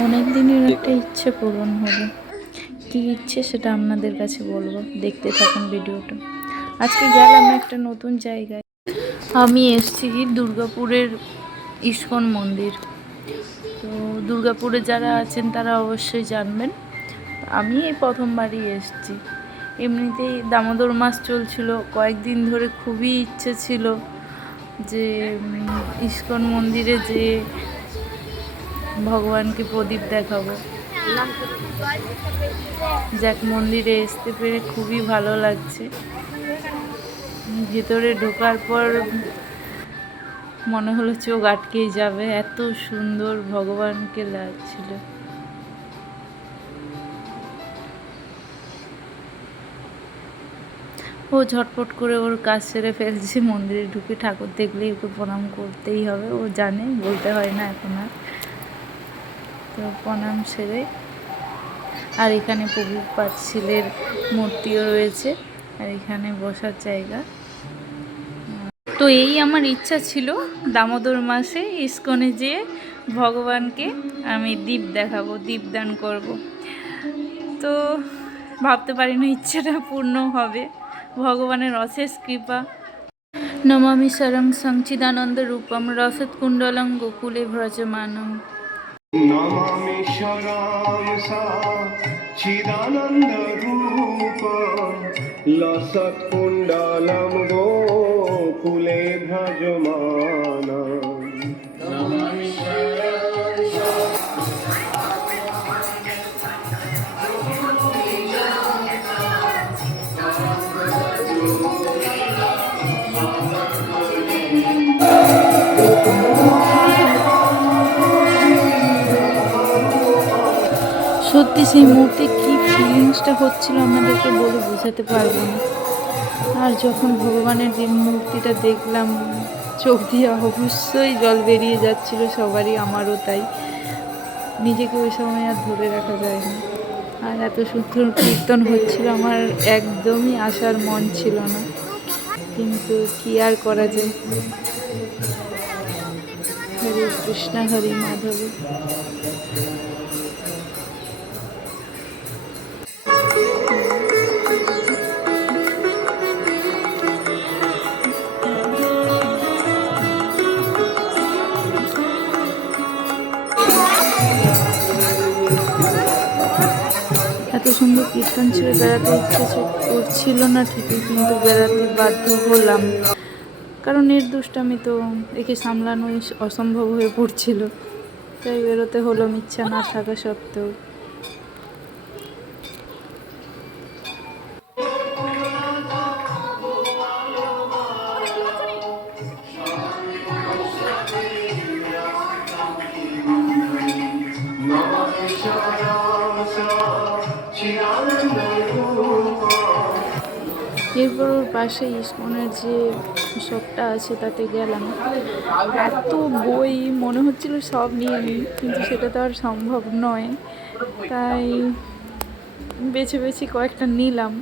অনেক দিনের একটা ইচ্ছে পূরণ হলো। কি ইচ্ছে সেটা আপনাদের কাছে বলবো, দেখতে থাকুন ভিডিওটা। আজকে গেলাম একটা নতুন জায়গায়। আমি এসেছি দুর্গাপুরের ইস্কন মন্দির। তো দুর্গাপুরে যারা আছেন তারা অবশ্যই জানবেন। আমি এই প্রথমবারই এসেছি। এমনিতেই দামোদর মাস চলছিল, কয়েকদিন ধরে খুবই ইচ্ছে ছিল যে ইস্কন মন্দিরে যে ভগবানকে প্রদীপ দেখাবো। যাক, মন্দিরে আসতে পেরে খুবই ভালো লাগছে। ভেতরে ঢোকার পর মনে হলো চোখ আটকেই যাবে, এত সুন্দর ভগবানকে লাগছিল। ও ঝটপট করে ওর কাজ সেরে ফেলছে। মন্দিরে ঢুকে ঠাকুর দেখলেই ওকে প্রণাম করতেই হবে, ও জানে, বলতে হয় না এখন আর। তো প্রণাম সেরে, আর এখানে প্রভু পাঁচিলের মূর্তিও রয়েছে, আর এখানে বসার জায়গা। তো এই আমার ইচ্ছা ছিল দামোদর মাসে ইস্কনে যেয়ে ভগবানকে আমি দীপ দেখাবো, দীপদান করব। তো ভাবতে পারি না ইচ্ছাটা পূর্ণ হবে, ভগবানের অশেষ কৃপা। নমামি সরং সংচিদানন্দ রূপম রসৎ কুণ্ডলং গোকুলে ব্রজমানম। নমামি সরং চিদানন্দ রূপম লসৎ কুণ্ডলম গোকুলে ভ্রজমানম। সত্যি সেই মুহূর্তে কী ফিলিংসটা হচ্ছিল আপনাদেরকে বলে বোঝাতে পারবো না। আর যখন ভগবানের মূর্তিটা দেখলাম, চোখ দিয়ে অবশ্যই জল বেরিয়ে যাচ্ছিল সবারই, আমারও তাই। নিজেকে ওই সময় আর ধরে রাখা যায়নি। আর এত সুন্দর কীর্তন হচ্ছিল, আমার একদমই আসার মন ছিল না, কিন্তু কি আর করা যায়। হরে কৃষ্ণ হরে মাধব। এত সুন্দর কীর্তন ছিল, বেড়াতে ইচ্ছে করছিল না ঠিকই, কিন্তু বেড়াতে বাধ্য হলাম, কারণ এর দুষ্টামি তো একে সামলানোই অসম্ভব হয়ে পড়ছিল। তাই বেরোতে হলো ইচ্ছা না থাকা সত্ত্বেও। এরপর ওর পাশে ইস্কনের যে শপটা আছে তাতে গেলাম। এত বই, মনে হচ্ছিল সব নিয়ে নিই, কিন্তু সেটা তো আর সম্ভব নয়। তাই বেছে বেছে কয়েকটা নিলাম,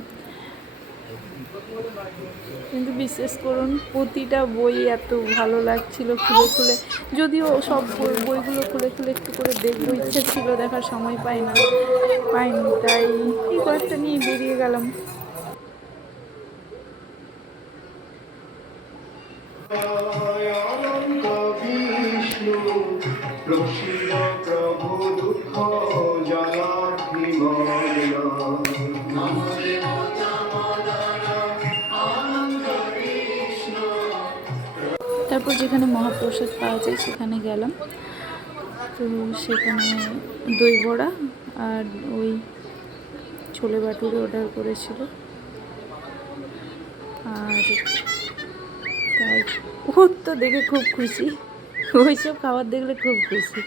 কিন্তু বিশ্বাস করুন প্রতিটা বই এত ভালো লাগছিল খুলে খুলে। যদিও সব বইগুলো খুলে খুলে একটু করে দেখবো ইচ্ছে ছিল, দেখার সময় পাইনি, তাই এই কয়েকটা নিয়ে বেরিয়ে গেলাম। প্রভু দুঃখ তারপর যেখানে মহাপ্রসাদ পাওয়া যায় সেখানে গেলাম। তো সেখানে দই বড়া আর ওই ছোলে বাটুরে অর্ডার করেছিল। আর ওর তো দেখে খুব খুশি, ওইসব খাবার দেখলে খুব খুশি।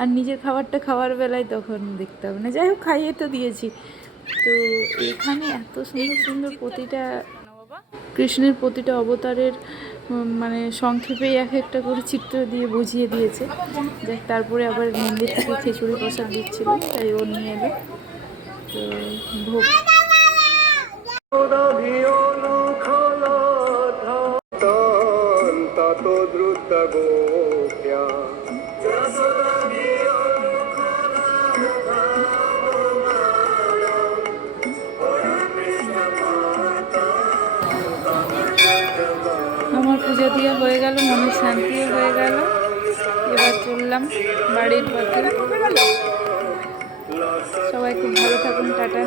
আর নিজের খাবারটা খাওয়ার বেলায় তখন দেখতে হবে না, যাই হোক খাইয়ে তো দিয়েছি। তো এখানে এত সুন্দর সুন্দর প্রতিটা কৃষ্ণের প্রতিটা অবতারের মানে সংক্ষেপেই এক একটা করে চিত্র দিয়ে বুঝিয়ে দিয়েছে। যাক, তারপরে আবার মন্দির থেকে খিচুড়ি প্রসাদ দিচ্ছিল, তাই ও নিয়ে এলো। তো ভোগ তত দ্রুত গোপ্যা পুজো দিয়ে হয়ে গেল, মনের শান্তিও হয়ে গেল। এবার চললাম বাড়ির পথে। সবাই খুব ভালো থাকুন, টাটা।